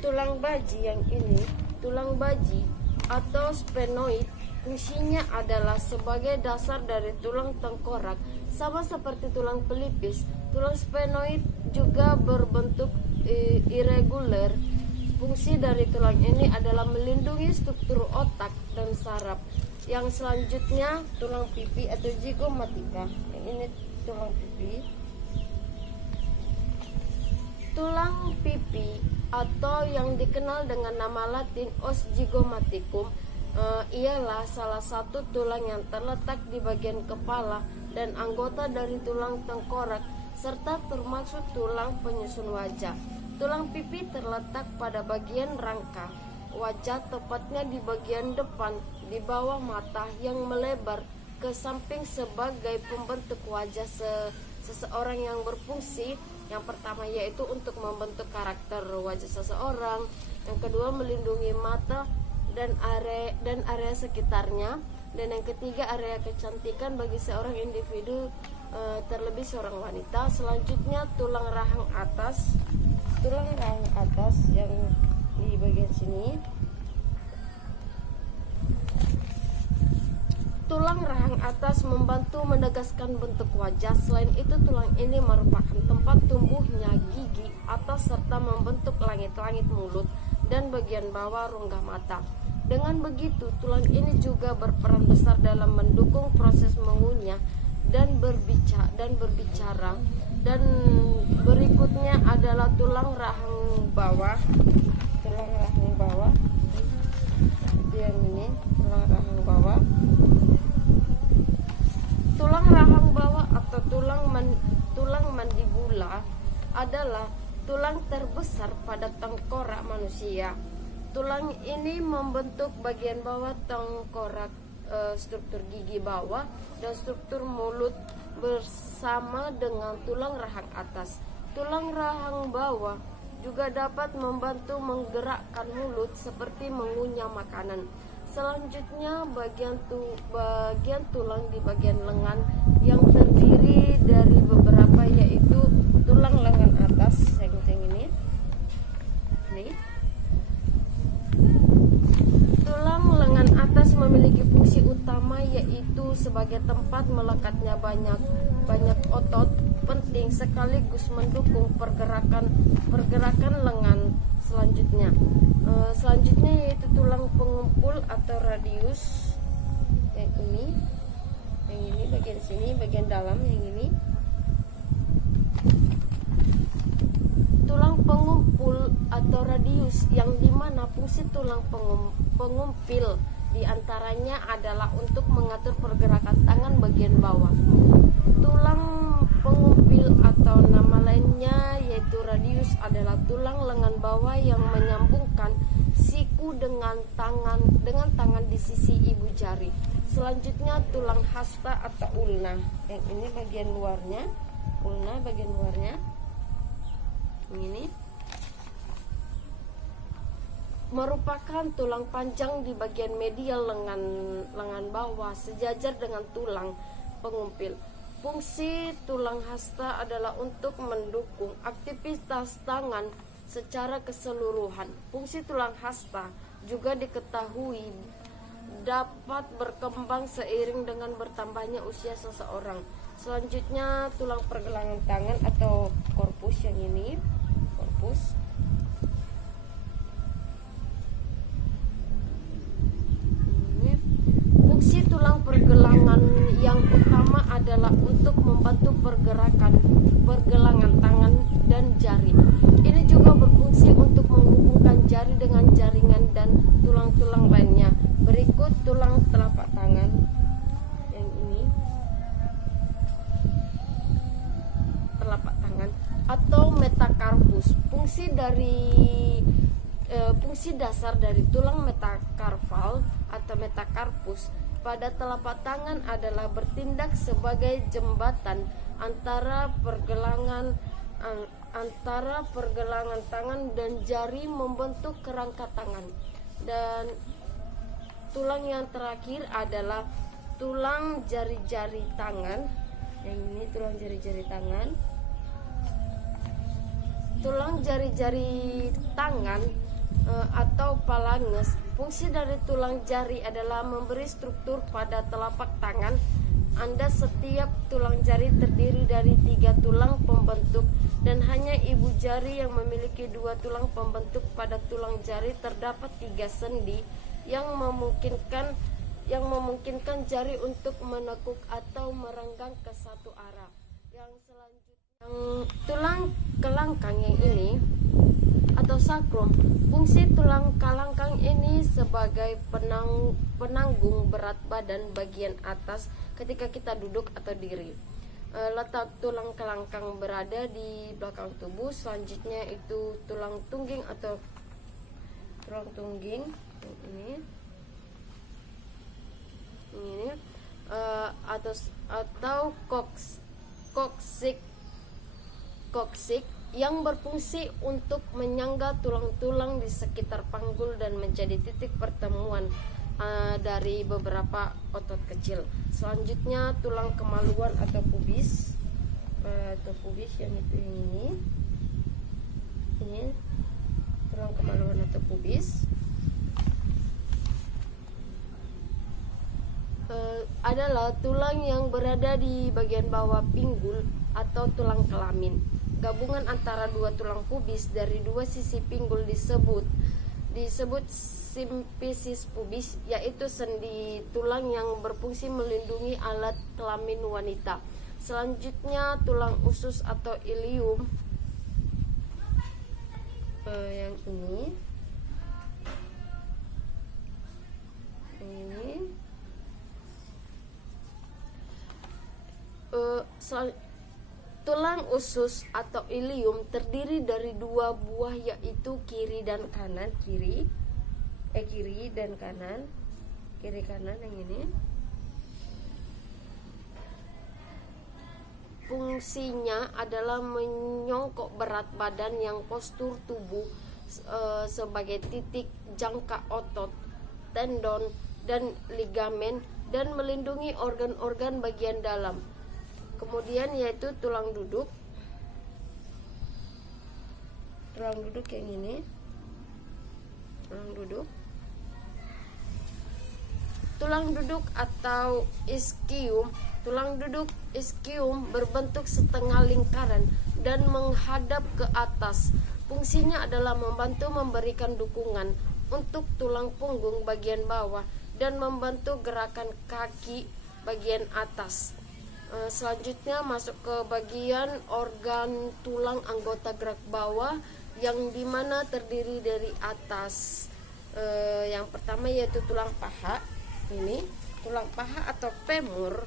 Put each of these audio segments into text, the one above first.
tulang baji yang ini, tulang baji atau sphenoid, fungsinya adalah sebagai dasar dari tulang tengkorak. Sama seperti tulang pelipis, tulang sphenoid juga berbentuk irregular. Fungsi dari tulang ini adalah melindungi struktur otak dan saraf. Yang selanjutnya tulang pipi atau zygomatica. Yang ini tulang pipi. Tulang pipi atau yang dikenal dengan nama Latin os zygomaticum ialah salah satu tulang yang terletak di bagian kepala dan anggota dari tulang tengkorak serta termasuk tulang penyusun wajah. Tulang pipi terletak pada bagian rangka wajah, tepatnya di bagian depan di bawah mata yang melebar ke samping sebagai pembentuk wajah seseorang yang berfungsi. Yang pertama yaitu untuk membentuk karakter wajah seseorang, yang kedua melindungi mata dan area sekitarnya, dan yang ketiga area kecantikan bagi seorang individu, terlebih seorang wanita. Selanjutnya tulang rahang atas. Tulang rahang atas yang di bagian sini. Tulang rahang atas membantu menegaskan bentuk wajah. Selain itu, tulang ini merupakan tempat tumbuhnya gigi atas serta membentuk langit-langit mulut dan bagian bawah rongga mata. Dengan begitu, tulang ini juga berperan besar dalam mendukung proses mengunyah dan berbicara. Dan berikutnya adalah tulang rahang bawah. Tulang rahang bawah. Yang ini tulang rahang bawah. Tulang rahang bawah atau tulang mandibula adalah tulang terbesar pada tengkorak manusia. Tulang ini membentuk bagian bawah tengkorak, struktur gigi bawah dan struktur mulut bersama dengan tulang rahang atas. Tulang rahang bawah juga dapat membantu menggerakkan mulut seperti mengunyah makanan. Selanjutnya bagian tulang di bagian lengan yang terdiri dari beberapa, yaitu tulang lengan atas yang ini. Tulang lengan atas memiliki fungsi utama yaitu sebagai tempat melekatnya banyak otot penting sekaligus mendukung pergerakan lengan. Selanjutnya yaitu tulang pengumpul atau radius yang ini bagian sini, bagian dalam yang ini. Tulang pengumpul atau radius yang dimana fungsi tulang pengumpil diantaranya adalah untuk mengatur pergerakan tangan bagian bawah. Tulang pengumpil atau nama lainnya yaitu radius adalah tulang lengan bawah yang menyambungkan siku dengan tangan di sisi ibu jari. Selanjutnya tulang hasta atau ulna. Yang ini bagian luarnya, ulna bagian luarnya. Ini merupakan tulang panjang di bagian medial lengan bawah sejajar dengan tulang pengumpil. Fungsi tulang hasta adalah untuk mendukung aktivitas tangan secara keseluruhan. Fungsi tulang hasta juga diketahui dapat berkembang seiring dengan bertambahnya usia seseorang. Selanjutnya tulang pergelangan tangan atau korpus yang ini, korpus. Fungsi tulang pergelangan yang utama adalah untuk membantu pergelangan tangan dan jari. Ini juga berfungsi untuk menghubungkan jari dengan jaringan dan tulang-tulang lainnya. Berikut tulang telapak tangan yang ini, telapak tangan atau metacarpus. Fungsi dasar dari tulang metacarpal atau metacarpus pada telapak tangan adalah bertindak sebagai jembatan antara pergelangan tangan dan jari membentuk kerangka tangan. Dan tulang yang terakhir adalah tulang jari-jari tangan. Yang ini tulang jari-jari tangan. Tulang jari-jari tangan atau phalanges. Fungsi dari tulang jari adalah memberi struktur pada telapak tangan Anda. Setiap tulang jari terdiri dari 3 tulang pembentuk dan hanya ibu jari yang memiliki 2 tulang pembentuk. Pada tulang jari terdapat 3 sendi yang memungkinkan jari untuk menekuk atau merenggang ke satu arah. Yang selanjutnya, tulang kelangkang yang ini atau sakrum. Fungsi tulang kelangkang ini sebagai penanggung berat badan bagian atas ketika kita duduk atau diri. Letak tulang kelangkang berada di belakang tubuh. Selanjutnya itu tulang tungging atau tulang tungging ini atau koksik yang berfungsi untuk menyangga tulang-tulang di sekitar panggul dan menjadi titik pertemuan dari beberapa otot kecil. Selanjutnya tulang kemaluan atau pubis yang ini tulang kemaluan atau pubis adalah tulang yang berada di bagian bawah pinggul atau tulang kelamin. Gabungan antara 2 tulang pubis dari 2 sisi pinggul disebut simfisis pubis, yaitu sendi tulang yang berfungsi melindungi alat kelamin wanita. Selanjutnya tulang usus atau ilium yang ini tulang usus atau ilium terdiri dari 2 buah, yaitu kiri dan kanan kiri kanan yang ini. Fungsinya adalah menyongkok berat badan yang postur tubuh sebagai titik jangka otot, tendon dan ligamen dan melindungi organ-organ bagian dalam. Kemudian yaitu tulang duduk yang ini, tulang duduk atau ischium. Tulang duduk ischium berbentuk setengah lingkaran dan menghadap ke atas. Fungsinya adalah membantu memberikan dukungan untuk tulang punggung bagian bawah dan membantu gerakan kaki bagian atas. Selanjutnya masuk ke bagian organ tulang anggota gerak bawah yang dimana terdiri dari atas. Yang pertama yaitu tulang paha. Ini tulang paha atau femur.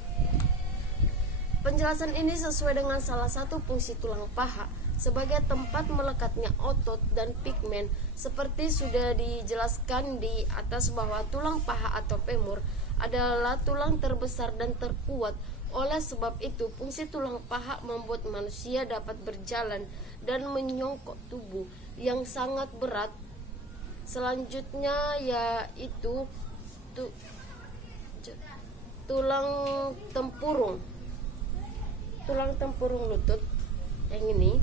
Penjelasan ini sesuai dengan salah satu fungsi tulang paha sebagai tempat melekatnya otot dan pigmen. Seperti sudah dijelaskan di atas bahwa tulang paha atau femur adalah tulang terbesar dan terkuat. Oleh sebab itu, fungsi tulang paha membuat manusia dapat berjalan dan menyongkok tubuh yang sangat berat. Selanjutnya yaitu tulang tempurung lutut yang ini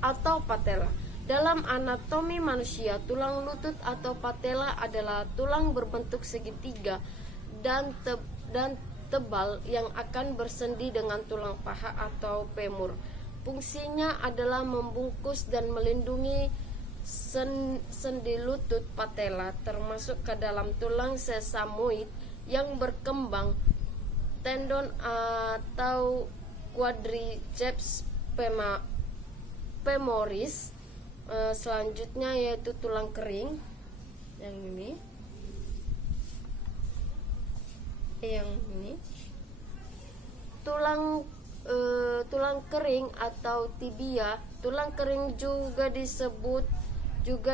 atau patella. Dalam anatomi manusia, tulang lutut atau patella adalah tulang berbentuk segitiga dan tebal yang akan bersendi dengan tulang paha atau femur. Fungsinya adalah membungkus dan melindungi sendi lutut patella, termasuk ke dalam tulang sesamoid yang berkembang, tendon atau quadriceps femoris. Selanjutnya yaitu tulang kering yang ini. Tulang kering atau tibia. Tulang kering juga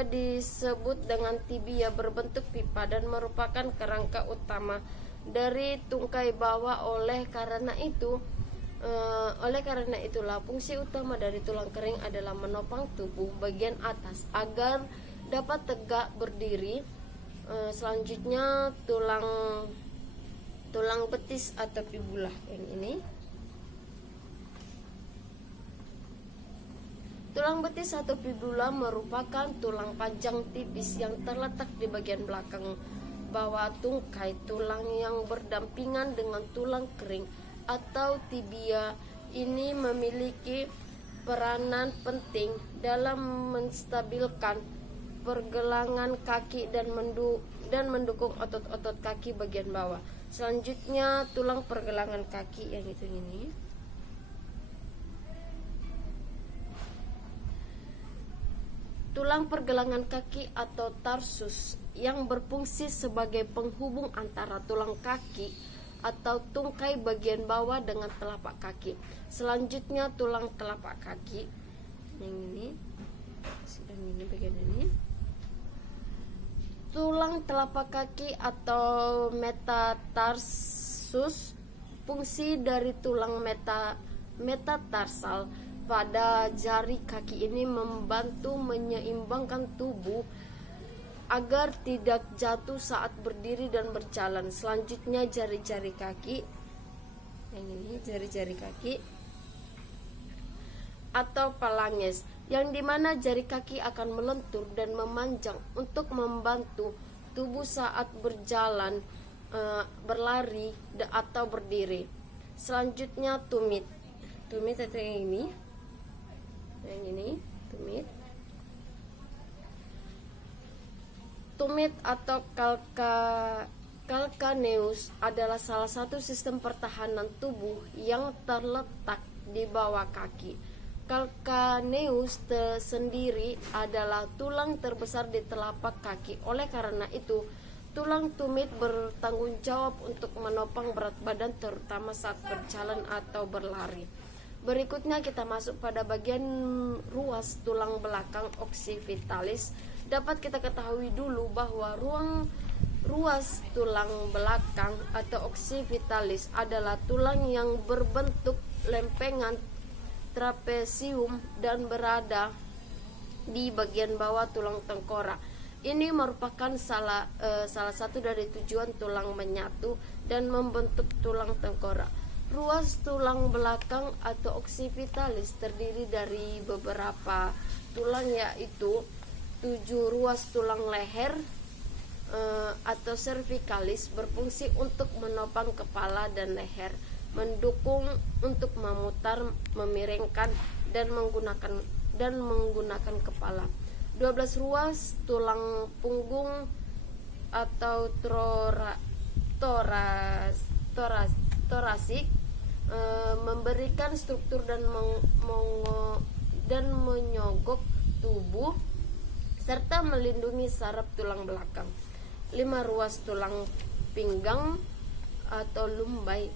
disebut dengan tibia, berbentuk pipa dan merupakan kerangka utama dari tungkai bawah. Oleh karena itulah fungsi utama dari tulang kering adalah menopang tubuh bagian atas agar dapat tegak berdiri. Selanjutnya tulang betis atau fibula yang ini. Tulang betis atau fibula Tulang betis atau fibula merupakan tulang panjang tipis yang terletak di bagian belakang bawah tungkai tulang yang berdampingan dengan tulang kering atau tibia. Ini memiliki peranan penting dalam menstabilkan pergelangan kaki dan mendukung otot-otot kaki bagian bawah. Selanjutnya tulang pergelangan kaki yang itu ini. Tulang pergelangan kaki atau tarsus yang berfungsi sebagai penghubung antara tulang kaki atau tungkai bagian bawah dengan telapak kaki. Selanjutnya tulang telapak kaki yang ini, dan ini bagian ini. Tulang telapak kaki atau metatarsus, fungsi dari tulang metatarsal pada jari kaki ini membantu menyeimbangkan tubuh agar tidak jatuh saat berdiri dan berjalan. Selanjutnya jari-jari kaki yang ini, jari-jari kaki atau phalanges, yang dimana jari kaki akan melentur dan memanjang untuk membantu tubuh saat berjalan, berlari atau berdiri. Selanjutnya tumit atau yang ini tumit atau calcaneus adalah salah satu sistem pertahanan tubuh yang terletak di bawah kaki. Calcaneus sendiri adalah tulang terbesar di telapak kaki. Oleh karena itu, tulang tumit bertanggung jawab untuk menopang berat badan terutama saat berjalan atau berlari. Berikutnya kita masuk pada bagian ruas tulang belakang occipitalis. Dapat kita ketahui dulu bahwa ruas tulang belakang atau occipitalis adalah tulang yang berbentuk lempengan trapesium dan berada di bagian bawah tulang tengkorak. Ini merupakan salah satu dari tujuan tulang menyatu dan membentuk tulang tengkorak. Ruas tulang belakang atau occipitalis terdiri dari beberapa tulang, yaitu 7 ruas tulang leher atau cervicalis berfungsi untuk menopang kepala dan leher, mendukung untuk memutar, memiringkan dan menggunakan kepala. 12 ruas tulang punggung atau torasik memberikan struktur dan menyogok tubuh serta melindungi saraf tulang belakang. 5 ruas tulang pinggang atau lumbai,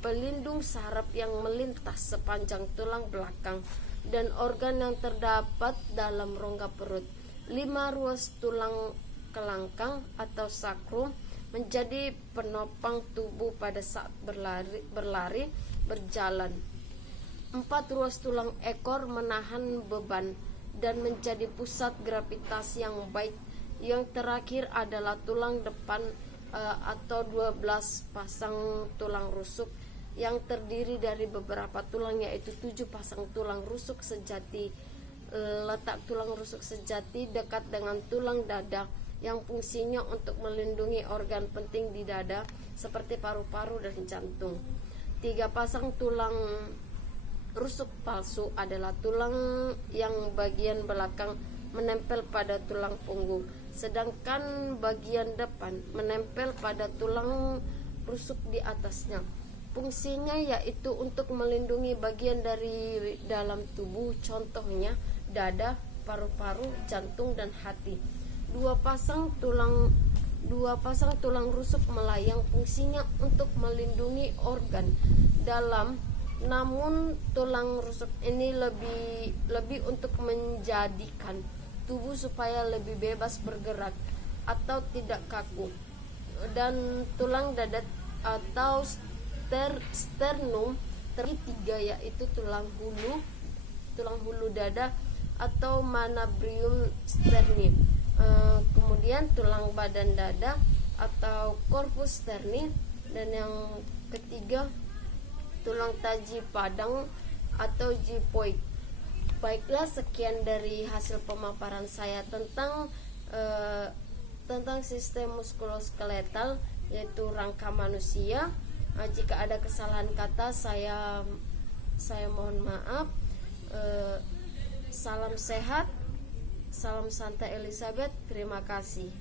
pelindung saraf yang melintas sepanjang tulang belakang dan organ yang terdapat dalam rongga perut. 5 ruas tulang kelangkang atau sakrum menjadi penopang tubuh pada saat berlari, berjalan. 4 ruas tulang ekor menahan beban dan menjadi pusat gravitasi yang baik. Yang terakhir adalah tulang depan atau 12 pasang tulang rusuk yang terdiri dari beberapa tulang, yaitu 7 pasang tulang rusuk sejati. Letak tulang rusuk sejati dekat dengan tulang dada yang fungsinya untuk melindungi organ penting di dada seperti paru-paru dan jantung. 3 pasang tulang rusuk palsu adalah tulang yang bagian belakang menempel pada tulang punggung, sedangkan bagian depan menempel pada tulang rusuk di atasnya. Fungsinya yaitu untuk melindungi bagian dari dalam tubuh, contohnya dada, paru-paru, jantung, dan hati. 2 pasang tulang rusuk melayang fungsinya untuk melindungi organ dalam, namun tulang rusuk ini lebih untuk menjadikan tubuh supaya lebih bebas bergerak atau tidak kaku. Dan tulang dada atau sternum ketiga yaitu tulang hulu dada atau manubrium sterni. Kemudian tulang badan dada atau corpus sterni, dan yang ketiga tulang taji padang atau jipoid. Baiklah, sekian dari hasil pemaparan saya tentang sistem muskuloskeletal, yaitu rangka manusia. Jika ada kesalahan kata, saya mohon maaf. Salam sehat, salam santai Elizabeth. Terima kasih.